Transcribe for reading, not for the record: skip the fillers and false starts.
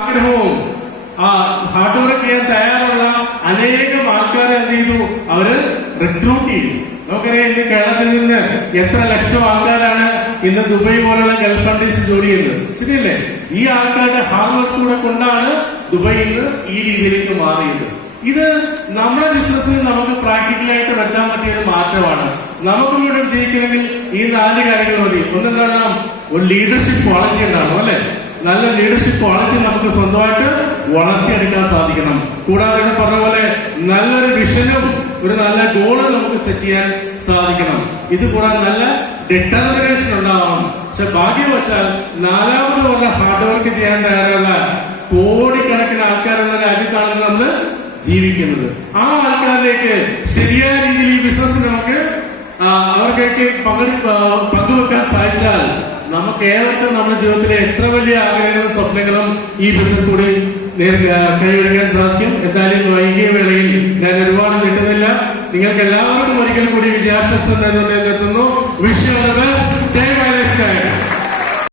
ആഗ്രഹവും hard work ചെയ്യാൻ തയ്യാറുള്ള അനേകം ആൾക്കാരെ എന്ത് ചെയ്തു, അവര് റിക്രൂട്ട് ചെയ്തു. നമുക്കറിയാം ഇന്ന് കേരളത്തിൽ നിന്ന് എത്ര ലക്ഷം ആൾക്കാരാണ് ഇന്ന് ദുബായ് പോലുള്ള ഗൾഫ് കൺട്രീസ് ജോലി ചെയ്യുന്നത്, ശരിയല്ലേ? ഈ ആൾക്കാരുടെ ഹാർഡ് വർക്ക് കൂടെ കൊണ്ടാണ് ദുബായിൽ നിന്ന് ഈ രീതിയിലേക്ക് മാറിയത്. ഇത് നമ്മുടെ ബിസിനസ്സിൽ നമുക്ക് പ്രാക്ടിക്കലായിട്ട് വെക്കാൻ പറ്റിയ ഒരു മാറ്റമാണ്. നമുക്കിവിടെ ജയിക്കണമെങ്കിൽ ഈ 4 കാര്യങ്ങൾ മതി. ഒന്നെന്താണ്, ഒരു ലീഡർഷിപ്പ് ക്വാളിറ്റി ഉണ്ടാവണം, അല്ലെ? നല്ല ലീഡർഷിപ്പ് ക്വാളിറ്റി നമുക്ക് സ്വന്തമായിട്ട് വളർത്തിയെടുക്കാൻ സാധിക്കണം. കൂടാതെ പറഞ്ഞ പോലെ നല്ലൊരു വിഷനും ഒരു നല്ല ഗോള് നമുക്ക് സെറ്റ് ചെയ്യാൻ സാധിക്കണം. ഇത് കൂടാതെ നല്ല ഡിറ്റർമിനേഷൻ ഉണ്ടാവണം. പക്ഷെ ഭാഗ്യവശാൽ 4ാമത് പറഞ്ഞ ഹാർഡ് വർക്ക് ചെയ്യാൻ തയ്യാറുള്ള കോടിക്കണക്കിന് ആൾക്കാരുള്ള രാജ്യത്താണ് നമ്മൾ ജീവിക്കുന്നത്. ആ ആൾക്കാരിലേക്ക് ശരിയായ രീതിയിൽ ഈ ബിസിനസ് നമുക്ക് അവർക്കൊക്കെ പങ്കുവെക്കാൻ സാധിച്ചാൽ നമുക്ക് ഏവർക്കും നമ്മുടെ ജീവിതത്തിലെ എത്ര വലിയ ആഗ്രഹങ്ങളും സ്വപ്നങ്ങളും ഈ ബിസിനസ് കൂടി കൈവരിക്കാൻ സാധിക്കും. എന്തായാലും വൈകിയ വേളയിൽ ഞാൻ ഒരുപാട് നീട്ടുന്നില്ല. നിങ്ങൾക്ക് എല്ലാവർക്കും ഒരിക്കൽ കൂടി വിജയാശംസ നേരുന്നു.